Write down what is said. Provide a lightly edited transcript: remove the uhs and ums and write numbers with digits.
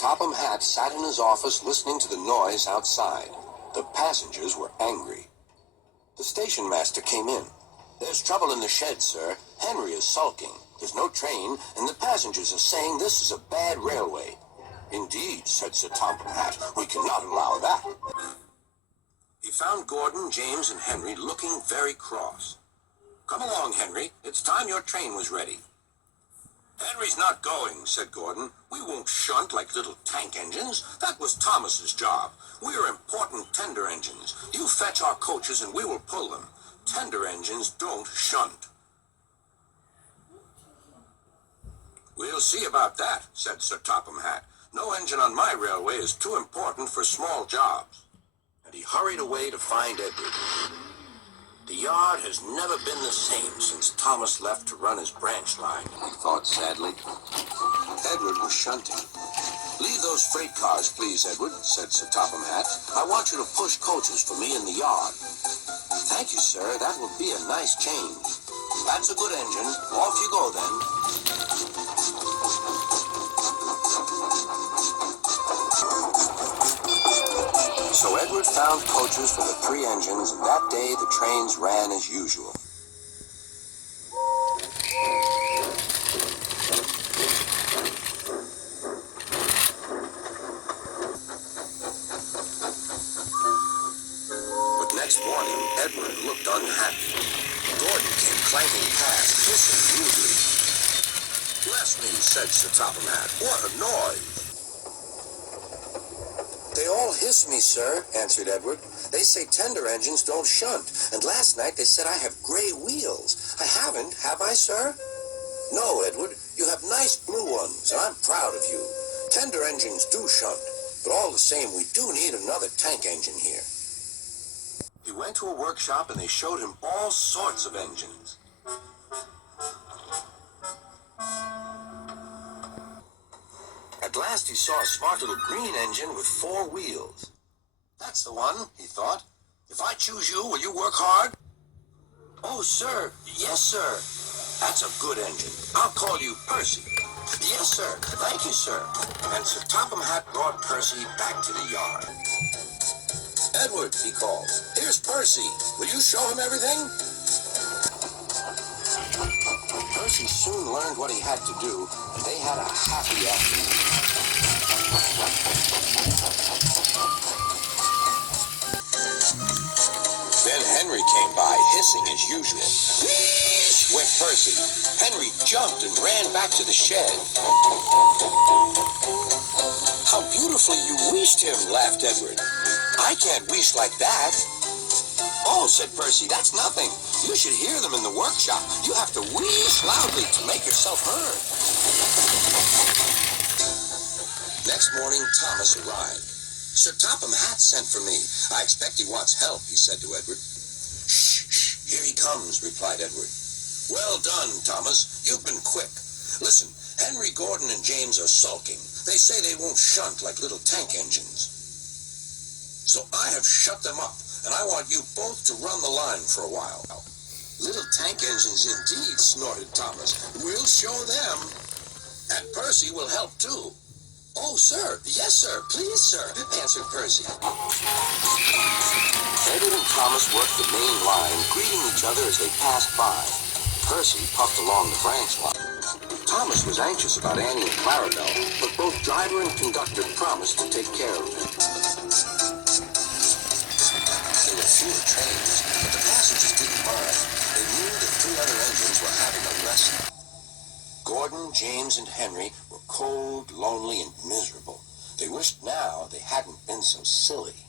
Topham Hatt sat in his office listening to the noise outside. The passengers were angry. The station master came in. "There's trouble in the shed, sir. Henry is sulking. There's no train, and the passengers are saying this is a bad railway." "Indeed," said Sir Topham Hatt, "we cannot allow that." He found Gordon, James, and Henry looking very cross. "Come along, Henry. It's time your train was ready." "Henry's not going," said Gordon. "We won't shunt like little tank engines. That was Thomas's job. We are important tender engines. You fetch our coaches and we will pull them. Tender engines don't shunt." "We'll see about that," said Sir Topham Hatt. "No engine on my railway is too important for small jobs." And he hurried away to find Edward. The yard has never been the same since Thomas left to run his branch line, he thought sadly. Edward was shunting. "Leave those freight cars, please, Edward," said Sir Topham Hatt. "I want you to push coaches for me in the yard." "Thank you, sir. That will be a nice change." "That's a good engine. Off you go, then." So Edward found coaches for the 3 engines, and that day the trains ran as usual. But next morning, Edward looked unhappy. Gordon came clanking past, hissing rudely. "Bless me," said Sir Topham Hatt, "what a noise!" "They all hiss me, sir," answered Edward. "They say tender engines don't shunt, and last night they said I have gray wheels. I haven't, have I, sir?" "No, Edward, you have nice blue ones, and I'm proud of you. Tender engines do shunt, but all the same, we do need another tank engine here." He went to a workshop, and they showed him all sorts of engines. At last he saw a smart little green engine with 4 wheels. "That's the one," he thought. "If I choose you, will you work hard?" "Oh, sir. Yes, sir." "That's a good engine. I'll call you Percy." "Yes, sir. Thank you, sir." And Sir Topham Hatt brought Percy back to the yard. "Edward," he called, "here's Percy. Will you show him everything?" Percy soon learned what he had to do, and they had a happy afternoon. Then Henry came by, hissing as usual. "Whee!" went Percy. Henry jumped and ran back to the shed. "How beautifully you wheeshed him," laughed Edward. "I can't wheesh like that." "Oh," said Percy, "that's nothing. You should hear them in the workshop. You have to wheeze loudly to make yourself heard." Next morning, Thomas arrived. "Sir Topham Hatt sent for me. I expect he wants help," he said to Edward. "Shh, shh, here he comes," replied Edward. "Well done, Thomas. You've been quick. Listen, Henry, Gordon, and James are sulking. They say they won't shunt like little tank engines. So I have shut them up, and I want you both to run the line for a while." "Little tank engines indeed," snorted Thomas. "We'll show them. And Percy will help too." "Oh, sir. Yes, sir. Please, sir," answered Percy. Edward and Thomas worked the main line, greeting each other as they passed by. Percy puffed along the branch line. Thomas was anxious about Annie and Clarabelle, but both driver and conductor promised to take care of him. There were fewer trains, but the passengers didn't mind. They knew the 3 other engines were having a lesson. Gordon, James, and Henry were cold, lonely, and miserable. They wished now they hadn't been so silly.